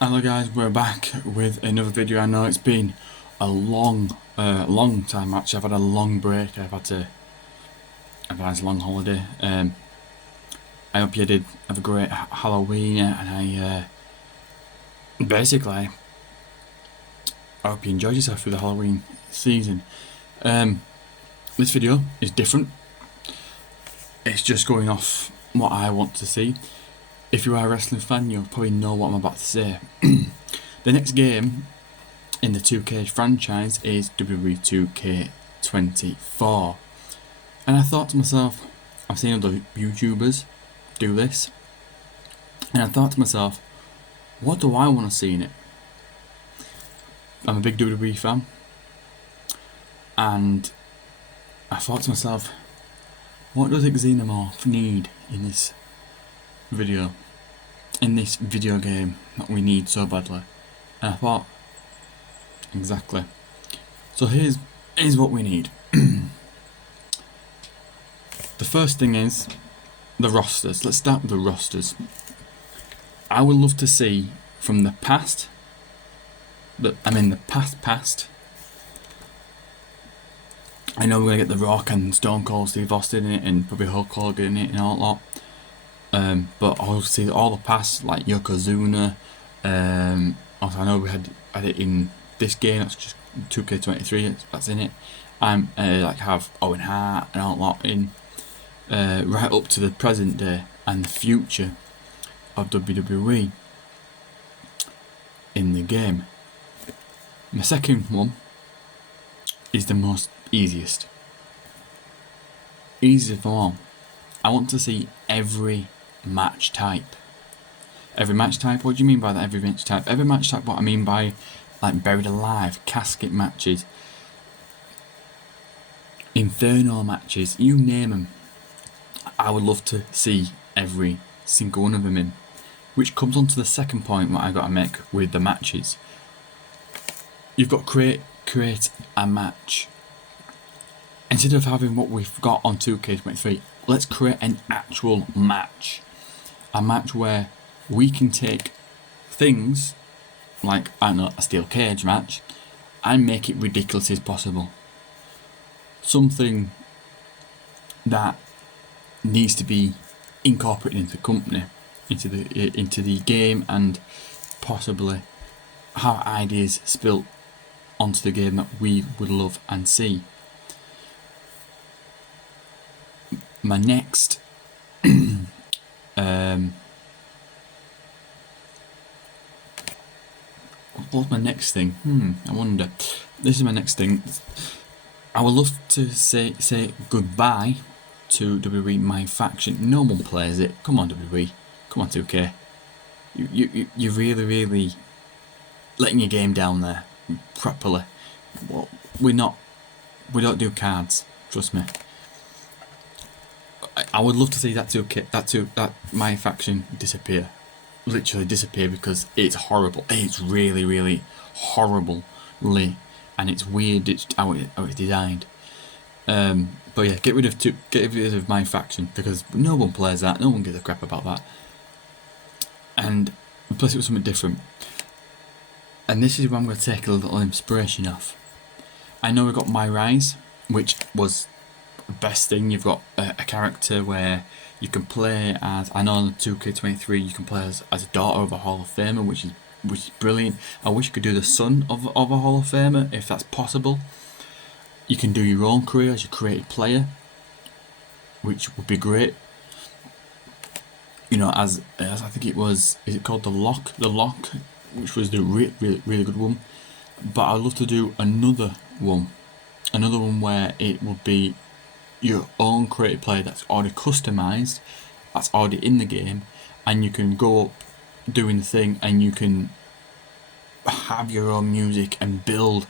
Hello guys, we're back with another video. I know it's been a long time actually. I've had a long break. I've had a long holiday. I hope you did have a great Halloween, and I hope you enjoyed yourself through the Halloween season. This video is different. It's just going off what I want to see. If you are a wrestling fan, you'll probably know what I'm about to say. The next game in the 2K franchise is wwe2k24. And I thought to myself, I've seen other YouTubers do this, and I thought to myself, what do I want to see in it? I'm a big WWE fan, and I thought to myself, what does Xenomorph need in this video, in this video game that we need so badly? And I thought, exactly. So here's what we need. The first thing is the rosters. Let's start with the rosters. I would love to see from the past, the past. I know we're going to get The Rock and Stone Cold Steve Austin in it, and probably Hulk Hogan in it and all that. But I'll see all the past, like Yokozuna. Also, I know we had it in this game. That's just 2K23. That's in it. I'm have Owen Hart and all that in, right up to the present day and the future of WWE in the game. My second one is the most easiest of all. I want to see every match type. Every match type? What do you mean by that? Every match type? Every match type, what I mean by like buried alive, casket matches, inferno matches, you name them. I would love to see every single one of them in. Which comes on to the second point what I got to make with the matches. You've got to create a match. Instead of having what we've got on 2K23, let's create an actual match. A match where we can take things like, I don't know, a steel cage match, and make it ridiculous as possible. Something that needs to be incorporated into the company, into the game, and possibly have ideas spilt onto the game that we would love and see. My next what's my next thing? I wonder. This is my next thing. I would love to say goodbye to WWE My Faction. No one plays it. Come on, WWE. Come on, 2K. You're really letting your game down there properly. Well, we don't do cards. Trust me. I would love to see that My Faction disappear. Literally disappear, because it's horrible. It's really horribly, and it's weird. It's how it's designed. But yeah, get rid of My Faction, because no one plays that. No one gives a crap about that. And replace it with something different. And this is where I'm going to take a little inspiration off. I know we've got My Rise, which was the best thing. You've got a character where you can play as, I know on 2K23 you can play as a daughter of a Hall of Famer, which is brilliant. I wish you could do the son of a Hall of Famer, if that's possible. You can do your own career as a created player, which would be great. You know, as I think it was, is it called The Lock, which was the really good one. But I'd love to do another one where it would be your own created player that's already customized, that's already in the game, and you can go up doing the thing, and you can have your own music and build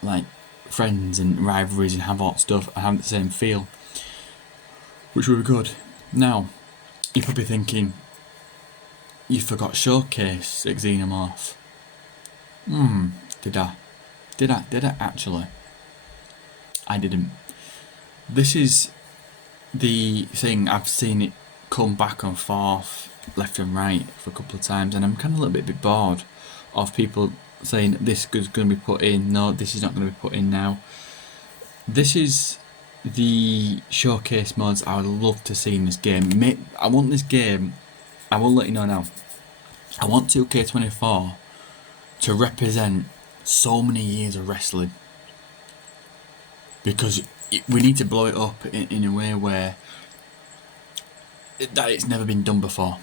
like friends and rivalries and have all that stuff and have the same feel, which would be good. Now, you're probably thinking, you forgot Showcase Xenomorph. Did I actually? I didn't. This is the thing, I've seen it come back and forth left and right for a couple of times, and I'm kind of a little bit bored of people saying this is going to be put in, no, this is not going to be put in now. This is the showcase mods I would love to see in this game. I want this game, I will let you know now, I want 2K24 to represent so many years of wrestling, because we need to blow it up in a way where that it's never been done before.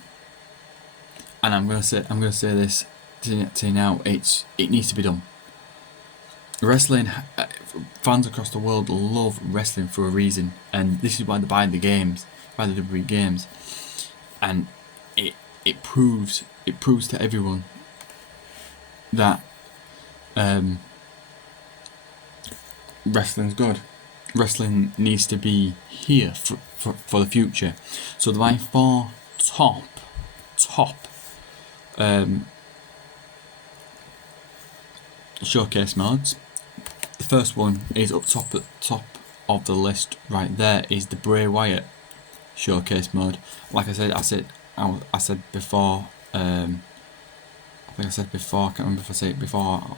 And I'm gonna say this to you now, it needs to be done. Wrestling, fans across the world love wrestling for a reason, and this is why they buy the games, buy the WWE games, and it proves to everyone that wrestling's good. Wrestling needs to be here for the future. So my 4 top showcase modes. The first one is up top at the top of the list right there, is the Bray Wyatt showcase mode. Like I said before, I think I said before, I can't remember if I said it before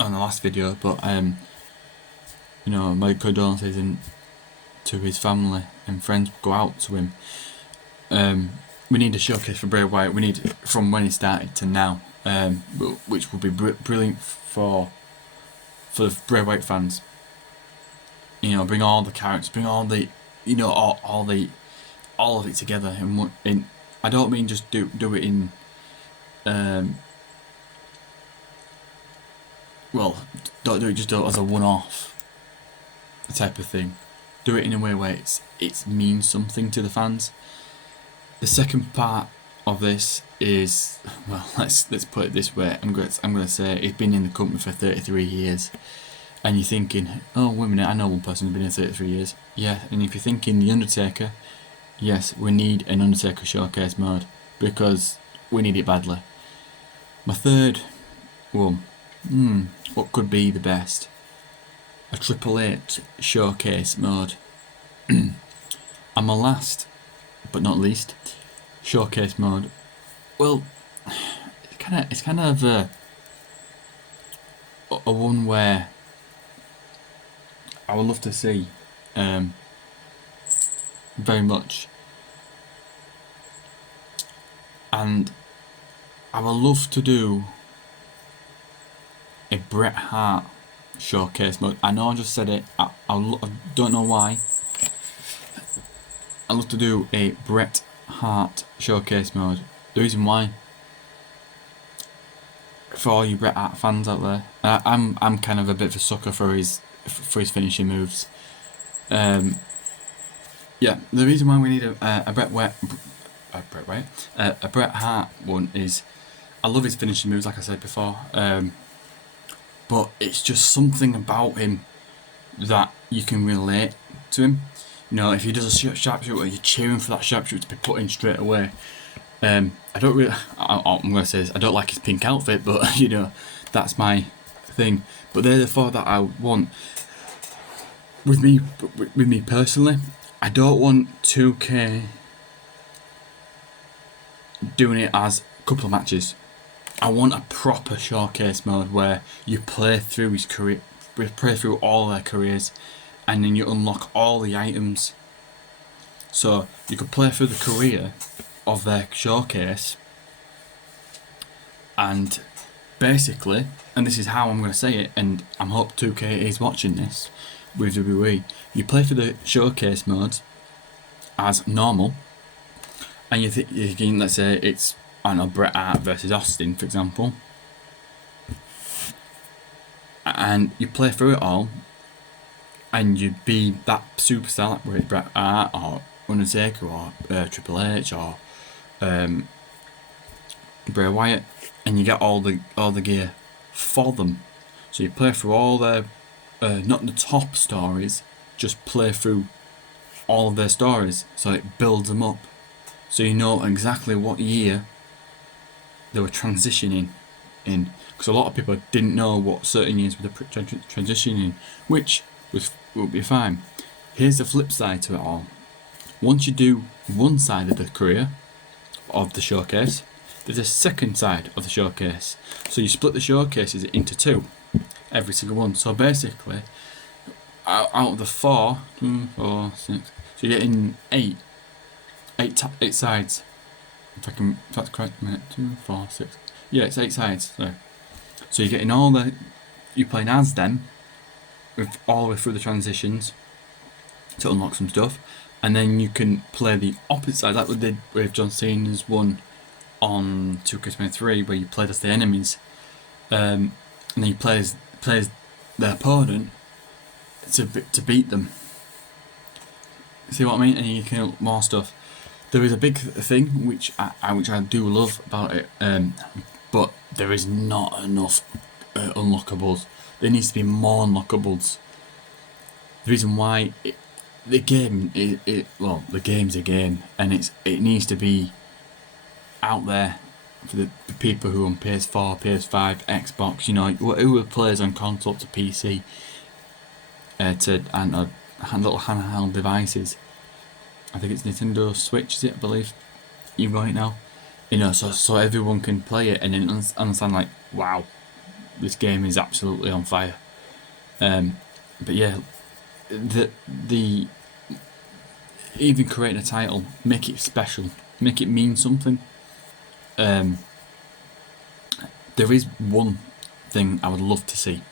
on the last video, but you know, my condolences to his family and friends go out to him. We need a showcase for Bray Wyatt. We need, from when he started to now, which would be brilliant for the Bray Wyatt fans. You know, bring all the characters, bring all the, you know, all of it together. And I don't mean just do it in, well, don't do it just as a one-off type of thing. Do it in a way where it means something to the fans. The second part of this is, well, let's put it this way. I'm going to say he's been in the company for 33 years, and you're thinking, oh wait a minute, I know one person who's been in 33 years. Yeah, and if you're thinking The Undertaker, yes, we need an Undertaker showcase mode, because we need it badly. My third one, what could be the best? A Triple H showcase mode. And my last but not least showcase mode, well, it's kind of a one where I would love to see very much, and I would love to do a Bret Hart showcase mode. I know I just said it, I don't know why. I'd love to do a Bret Hart showcase mode. The reason why, for all you Bret Hart fans out there, I'm kind of a bit of a sucker for his finishing moves. Yeah, the reason why we need a Bret Hart one is, I love his finishing moves, like I said before. But it's just something about him that you can relate to him. You know, if he does a sharpshooter, you're cheering for that sharpshooter to be put in straight away. I'm going to say this, I don't like his pink outfit, but you know, that's my thing. But they're the 4 that I want. With me personally, I don't want 2K doing it as a couple of matches. I want a proper showcase mode where you play through his career, play through all their careers, and then you unlock all the items. So you could play through the career of their showcase, and basically, and this is how I'm going to say it, and I hope 2K is watching this with WWE, you play through the showcase modes as normal, and you think, let's say it's, I don't know, Bret Hart versus Austin, for example, and you play through it all, and you'd be that superstar, like whether it's Bret Hart or Undertaker or Triple H or Bray Wyatt, and you get all the gear for them. So you play through all their, not the top stories, just play through all of their stories, so it builds them up, so you know exactly what year they were transitioning in, because a lot of people didn't know what certain years were transitioning, which will be fine. Here's the flip side to it all. Once you do one side of the career, of the showcase. There's a second side of the showcase. So you split the showcases into two, every single one. So basically, out of the 4, 2, 4, 6, so you're getting 8 sides. If that's correct, a minute, 2, 4, 6. Yeah, it's 8 sides. So you're getting you're playing as them, with all the way through the transitions to unlock some stuff, and then you can play the opposite side, like we did with John Cena's one on 2K23, where you played as the enemies, and then you play as their opponent to beat them. See what I mean? And you can get more stuff. There is a big thing which I do love about it, but there is not enough unlockables. There needs to be more unlockables. The reason why the game's a game, and it needs to be out there for the people who are on PS4, PS5, Xbox. You know, who plays on console to PC, and little handheld devices. I think it's Nintendo Switch, is it? I believe you've got it now. You know, so everyone can play it and then understand, like, wow, this game is absolutely on fire. But yeah, the even creating a title, make it special, make it mean something. There is one thing I would love to see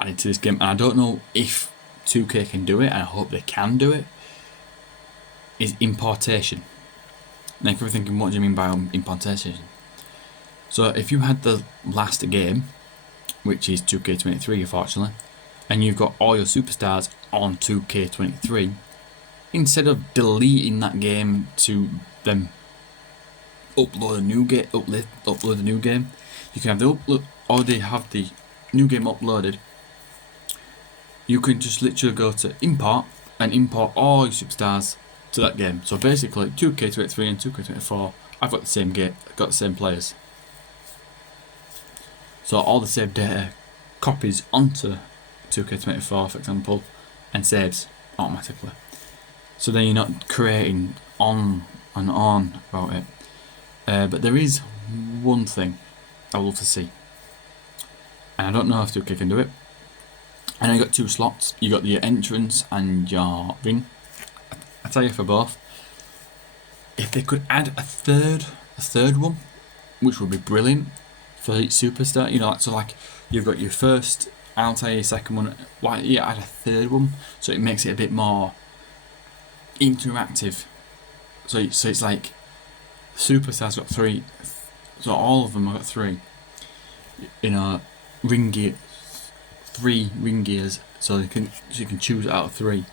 added to this game, and I don't know if 2K can do it, and I hope they can do it, is importation. Now if you're thinking, what do you mean by importation? So if you had the last game, which is 2K23 unfortunately, and you've got all your superstars on 2K23, instead of deleting that game to then upload a new game, upload a new game, you can have already have the new game uploaded. You can just literally go to import and import all your superstars to that game. So basically 2K23 and 2K24, I've got the same game, got the same players. So all the saved data copies onto 2K24, for example, and saves automatically. So then you're not creating on and on about it. But there is one thing I would love to see, and I don't know if 2K can do it. I know you got 2 slots. You got your entrance and your ring. I tell you, for both, if they could add a third one, which would be brilliant for each superstar. You know, so like you've got your first, I'll tell you your second one. Why you add a third one, so it makes it a bit more interactive. So it's like superstars got 3, so all of them have got 3. You know, ring gear, 3 ring gears, so you can choose out of 3.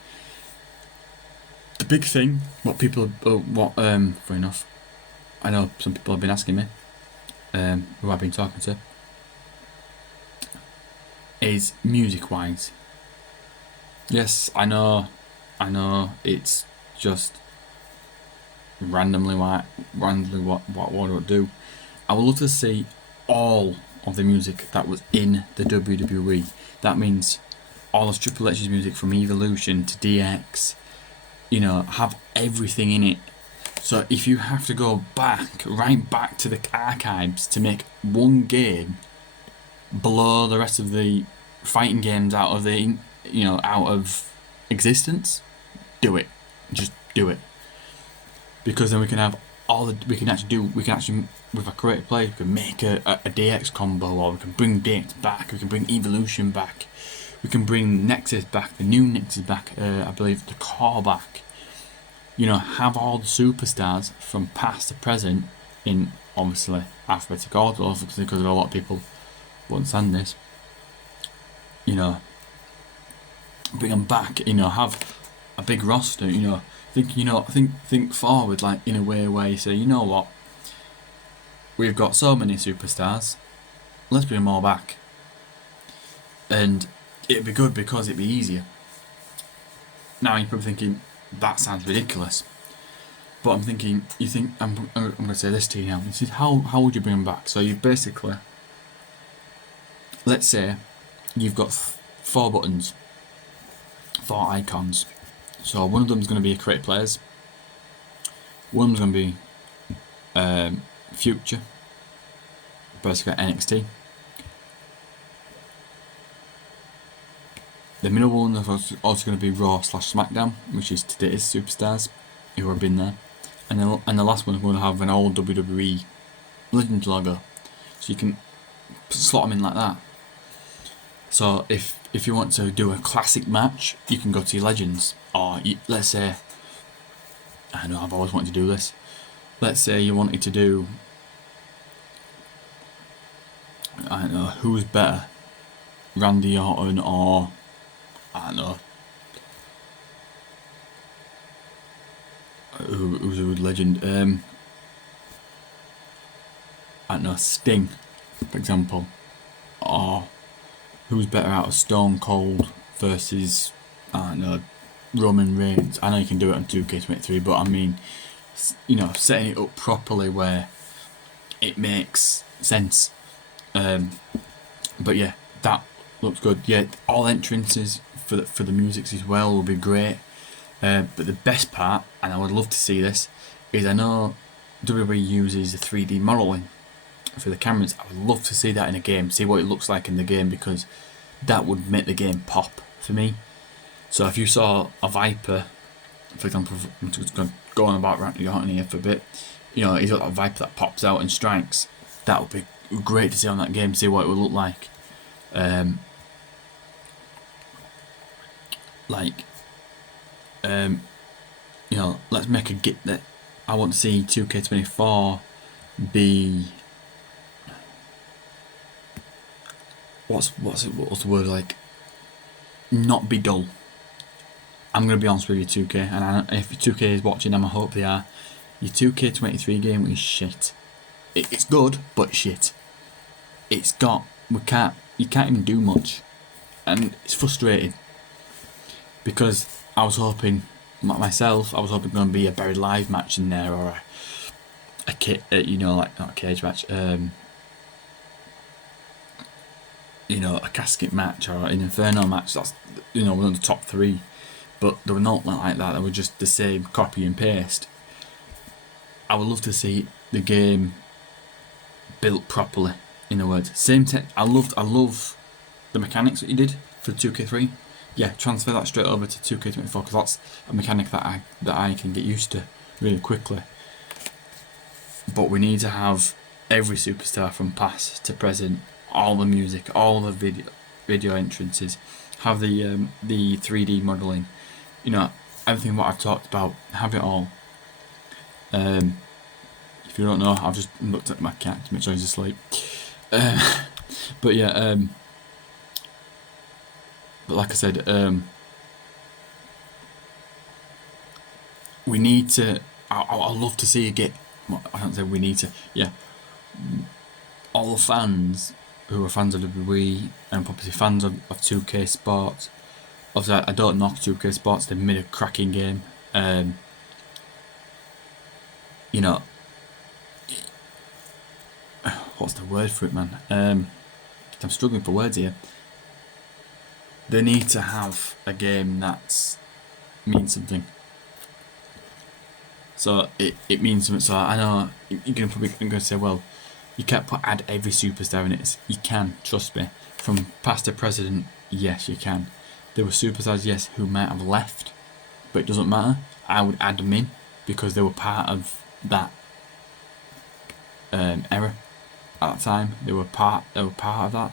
The big thing, fair enough, I know some people have been asking me, who I've been talking to, is music wise. Yes, I know, it's just randomly what do I do? I would love to see all of the music that was in the WWE. That means all of Triple H's music from Evolution to DX, you know, have everything in it. So if you have to go right back to the archives to make one game blow the rest of the fighting games out of existence, do it. Just do it. Because then we can have we can actually with a creative play, we can make a DX combo, or we can bring DX back, we can bring Evolution back, we can bring Nexus back, the new Nexus back, I believe the core back. You know, have all the superstars from past to present in, obviously, alphabetical order, obviously, because a lot of people won't understand this. You know, bring them back. You know, have a big roster. You know, think forward, like in a way where you say, you know what, we've got so many superstars, let's bring them all back, and it'd be good because it'd be easier. Now you're probably thinking, that sounds ridiculous, but I'm thinking, I'm going to say this to you now. This is how would you bring them back? So you basically, let's say you've got 4 buttons, 4 icons. So one of them's going to be create players, one of them's going to be Future, basically NXT. The middle one is also going to be Raw/SmackDown, which is today's superstars who have been there. And the last one is going to have an old WWE Legend logo, so you can slot them in like that. So if you want to do a classic match, you can go to your Legends, or let's say, I know I've always wanted to do this. Let's say you wanted to do, I don't know, who's better, Randy Orton or, I don't know, who's a good legend? I don't know, Sting, for example, or who's better out of Stone Cold versus, I don't know, Roman Reigns. I know you can do it on 2K23, but I mean, you know, setting it up properly where it makes sense. But yeah, that looks good. Yeah, all entrances for the music as well will be great. But the best part, and I would love to see this, is I know WWE uses the 3D modelling for the cameras. I would love to see that in a game, see what it looks like in the game, because that would make the game pop for me. So if you saw a Viper, for example, I'm just going to go on about Randy Orton here for a bit, you know, he's got a Viper that pops out and strikes. That would be great to see on that game, see what it would look like. You know, let's make a get that. I want to see 2K24 be, what's the word, like, not be dull. I'm going to be honest with you, 2K, and if 2K is watching them, I hope they are. Your 2K23 game is shit. It's good, but shit. It's got, you can't even do much, and it's frustrating, because I was hoping, myself, I was hoping going to be a buried live match in there, or you know, like, not a cage match, you know, a casket match or an Inferno match. That's, you know, one of the top 3, but they were not like that. They were just the same copy and paste. I would love to see the game built properly. In other words, same tech. I love the mechanics that you did for 2K3. Yeah, transfer that straight over to 2K24, because that's a mechanic that I can get used to really quickly. But we need to have every superstar from past to present, all the music, all the video entrances, have the 3D modelling, you know, everything what I've talked about, have it all. If you don't know, I've just looked at my cat to make sure he's asleep. But yeah, but like I said, we need to. I'd love to see it get. I don't say we need to. Yeah, all the fans who are fans of WWE and probably fans of 2K Sports. Obviously, I don't knock 2K Sports. They've made a cracking game. You know, what's the word for it, man? I'm struggling for words here. They need to have a game that means something. So it means something. So I know you're probably going to say, well, you can't add every superstar in it. You can, trust me. From past to present, yes, you can. There were superstars, yes, who might have left, but it doesn't matter. I would add them in because they were part of that era at that time. They were part of that.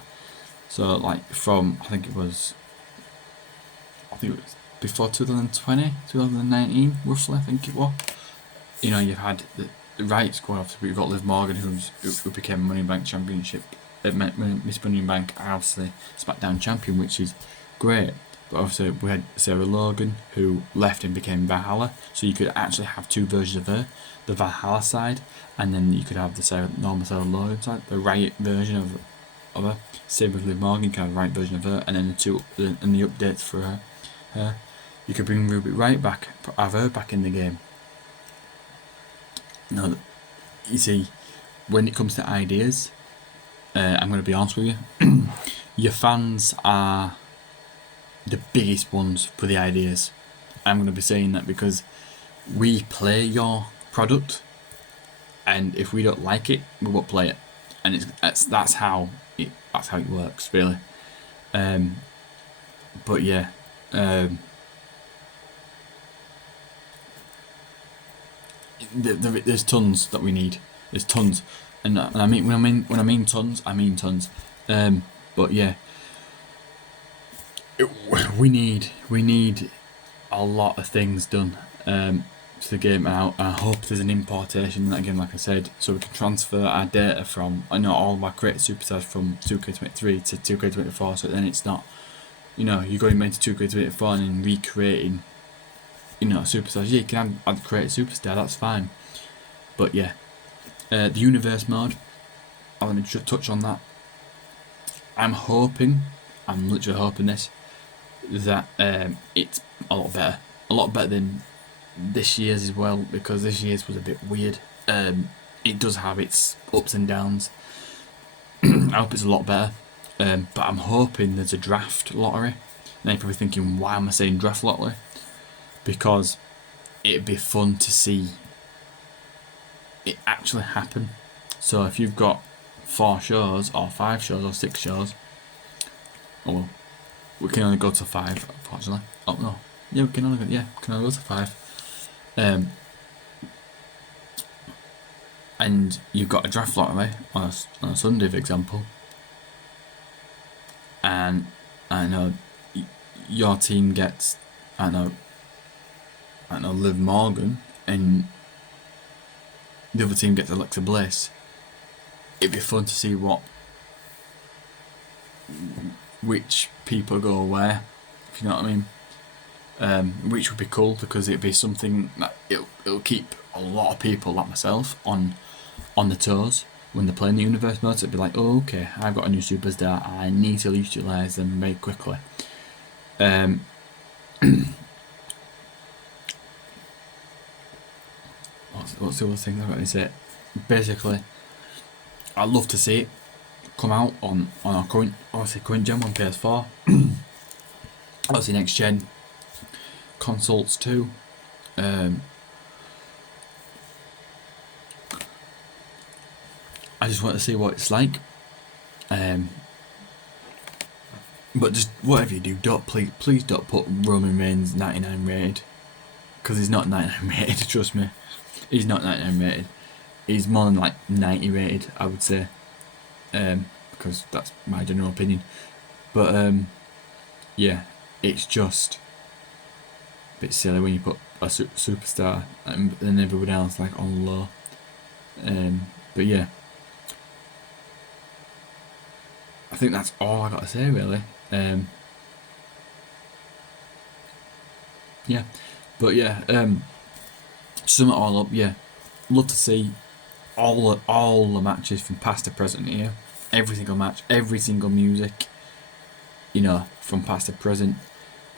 So like from I think it was before 2020, 2019, roughly. I think it was. You know, you've had the Riot Squad. Obviously, we've got Liv Morgan, who became Money in Bank Championship, Miss Money in Bank, obviously SmackDown champion, which is great. But obviously, we had Sarah Logan, who left and became Valhalla. So you could actually have two versions of her: the Valhalla side, and then you could have the normal Sarah Logan side, the Riot version of her. Same with Liv Morgan, you can have the Riot version of her, and then the updates for her. You could bring Ruby Riot back, have her back in the game. No, you see, when it comes to ideas, I'm going to be honest with you, your fans are the biggest ones for the ideas. I'm going to be saying that because we play your product, and if we don't like it, we won't play it, and that's how it works, really. But yeah, there's tons that we need. There's tons, and I mean when I mean tons, I mean tons. But yeah, we need a lot of things done to the game, and I hope there's an importation again, like I said, so we can transfer our data from all of our created superstars from 2K23 to 2K24, so then it's not, you're going into 2K24 and then recreating, superstars. Yeah, you can add create a superstar, that's fine. But yeah, the universe mode, let me just touch on that. I'm literally hoping that it's a lot better than this year's as well, because this year's was a bit weird. It does have its ups and downs. I hope it's a lot better, but I'm hoping there's a draft lottery. Now you're probably thinking, why am I saying draft lottery? Because it'd be fun to see it actually happen. So if you've got 4 shows or 5 shows or 6 shows, well, we can only go to 5, unfortunately. Oh no, yeah, we can only go to 5. And you've got a draft lottery on a Sunday, for example, and I know your team gets, I know Liv Morgan, and the other team gets Alexa Bliss. It'd be fun to see which people go where, if you know what I mean. Which would be cool, because it'd be something that it'll keep a lot of people like myself on the toes when they're playing the universe mode. So it'd be like, oh, okay, I've got a new superstar, I need to utilise them very quickly. What's the other thing I've got to say? Basically, I'd love to see it come out on our current gen on PS4. Obviously next gen consoles too. I just want to see what it's like. But just whatever you do, please don't put Roman Reigns 99 rated, because he's not 99 rated. Trust me, he's not 99 rated. He's more than like 90 rated, I would say, because that's my general opinion. But yeah, it's just a bit silly when you put a superstar and everyone else like on low. But yeah, I think that's all I got to say, really. Yeah, but yeah, sum it all up. Yeah, love to see all the matches from past to present here. Every single match, every single music, from past to present.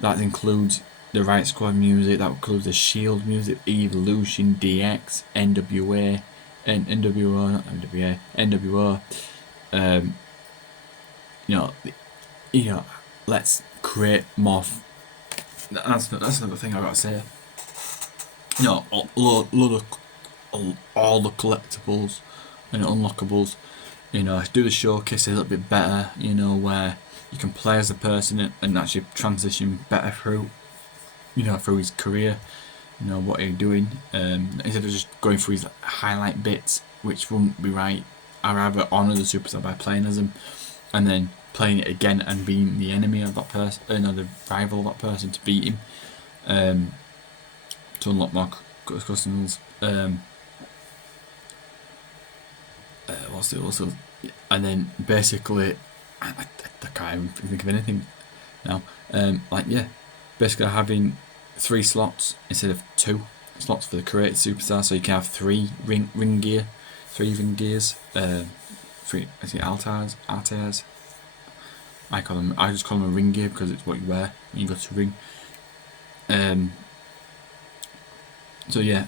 That includes the Riot Squad music, that includes the Shield music, Evolution, DX, NWA, NWO, not NWA, NWO. Let's create more. That's another thing I gotta say. All the collectibles and unlockables. Do the showcase a little bit better. Where you can play as a person and actually transition better through his career. What you're doing. Instead of just going through his highlight bits, which wouldn't be right. I'd rather honour the superstar by playing as him, and then playing it again and being the enemy of that person, the rival of that person, to beat him, to unlock more customers. And then basically, I can't even think of anything now. Basically having 3 slots instead of 2 slots for the created superstar, so you can have 3 ring gears, 3 altars. I just call them a ring gear because it's what you wear when you go to ring. So yeah,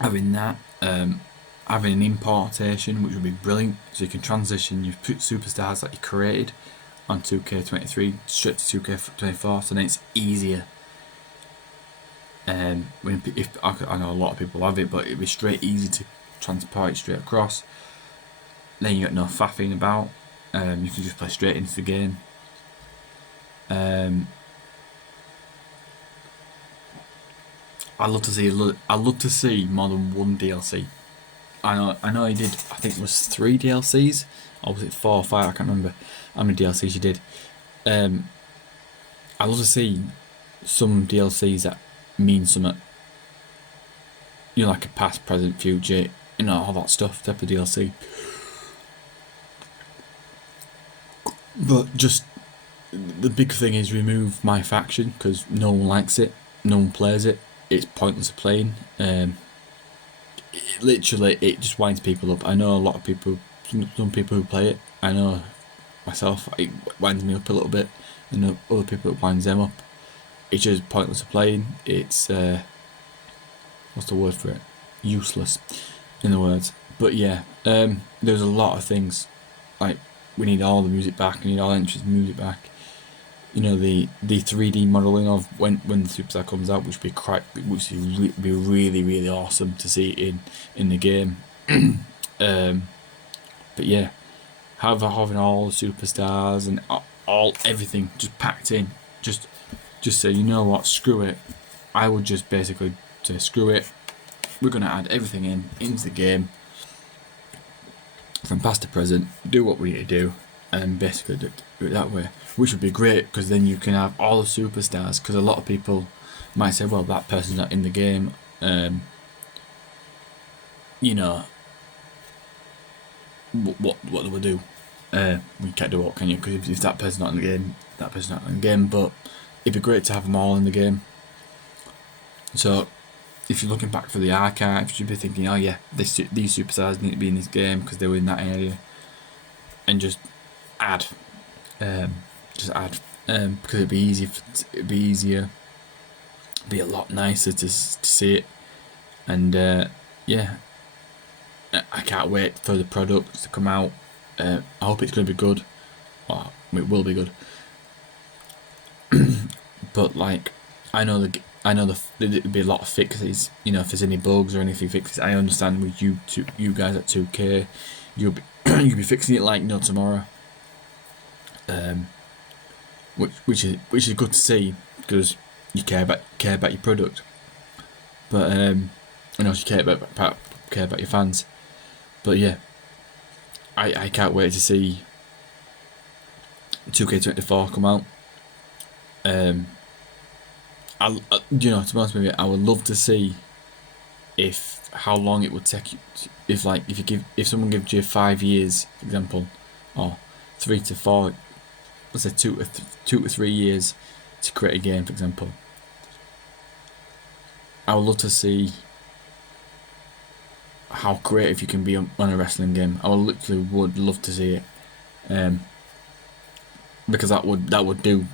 having that, having an importation, which would be brilliant, so you can transition your superstars that you created on 2K23 straight to 2K24, so then it's easier. If I know a lot of people have it, but it'd be easy transport it straight across. Then you got no faffing about. You can just play straight into the game. I love to see more than one DLC. I know he did. I think it was 3 DLCs, or was it 4 or 5? I can't remember how many DLCs you did. I love to see some DLCs that mean something. You know, like a past, present, future. You know, all that stuff. Type of DLC. But just the big thing is remove my faction, because no one likes it. No one plays it. It's pointless of playing. Literally, it just winds people up. I know a lot of people, some people who play it. I know myself, it winds me up a little bit. I know other people, it winds them up. It's just pointless of playing. It's what's the word for it? Useless, in the words. But yeah, there's a lot of things. Like, we need all the music back. We need all the entries music back. You know, the 3D modelling of when the Superstar comes out, which would be really awesome to see in the game. But yeah, having all the superstars and all everything just packed in, just say, you know what, screw it. I would just basically say, screw it. We're gonna add everything into the game, from past to present. Do what we need to do, and basically do it that way, which would be great, because then you can have all the superstars. Because a lot of people might say, well, that person's not in the game, you know, what do we do? We can't do what, can you? Because if that person's not in the game, that person's not in the game. But it'd be great to have them all in the game. So if you're looking back for the archives, you'd be thinking, oh yeah, these superstars need to be in this game because they were in that area, and just add, because it'd be easier, be a lot nicer to see it. And yeah, I can't wait for the product to come out. I hope it's going to be good. Well, it will be good. But like, I know there'll be a lot of fixes. You know, if there's any bugs or anything fixes, I understand with you guys at 2K, you'll be fixing it like no tomorrow. Which is good to see, because you care about your product. But and also you care about your fans. But yeah, I can't wait to see 2K24 come out. You know, to be honest with you, I would love to see how long it would take you, if someone gives you 5 years, for example, or 3 to 4, let's say 2 to 3 years to create a game, for example. I would love to see how creative you can be on a wrestling game. I literally would love to see it, because that would do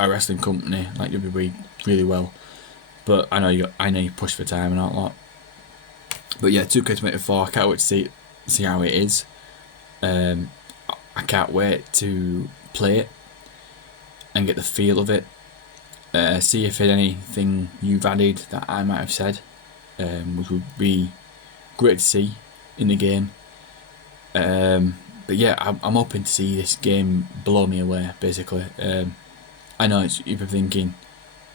a wrestling company like WWE really well. But I know you push for time and all that. But yeah, 2K24, I can't wait to see how it is. I can't wait to play it and get the feel of it. See if there's anything you've added that I might have said, which would be great to see in the game. But yeah, I'm hoping to see this game blow me away, basically. I know you've been thinking,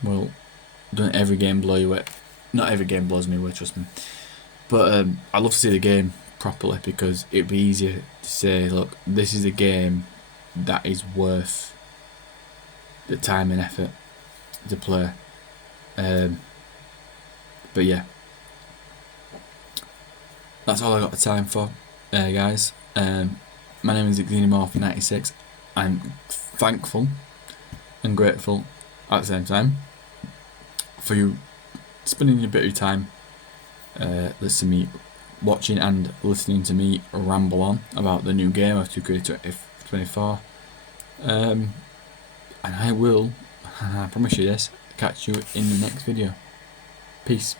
well, doesn't every game blow you away? Not every game blows me away, trust me. But I love to see the game properly, because it'd be easier to say, look, this is a game that is worth the time and effort to play. But yeah, that's all I got the time for, guys. My name is Xenomorph96. I'm thankful and grateful at the same time for you spending a bit of your time watching and listening to me ramble on about the new game of 2K24. And I will, I promise you this, catch you in the next video. Peace.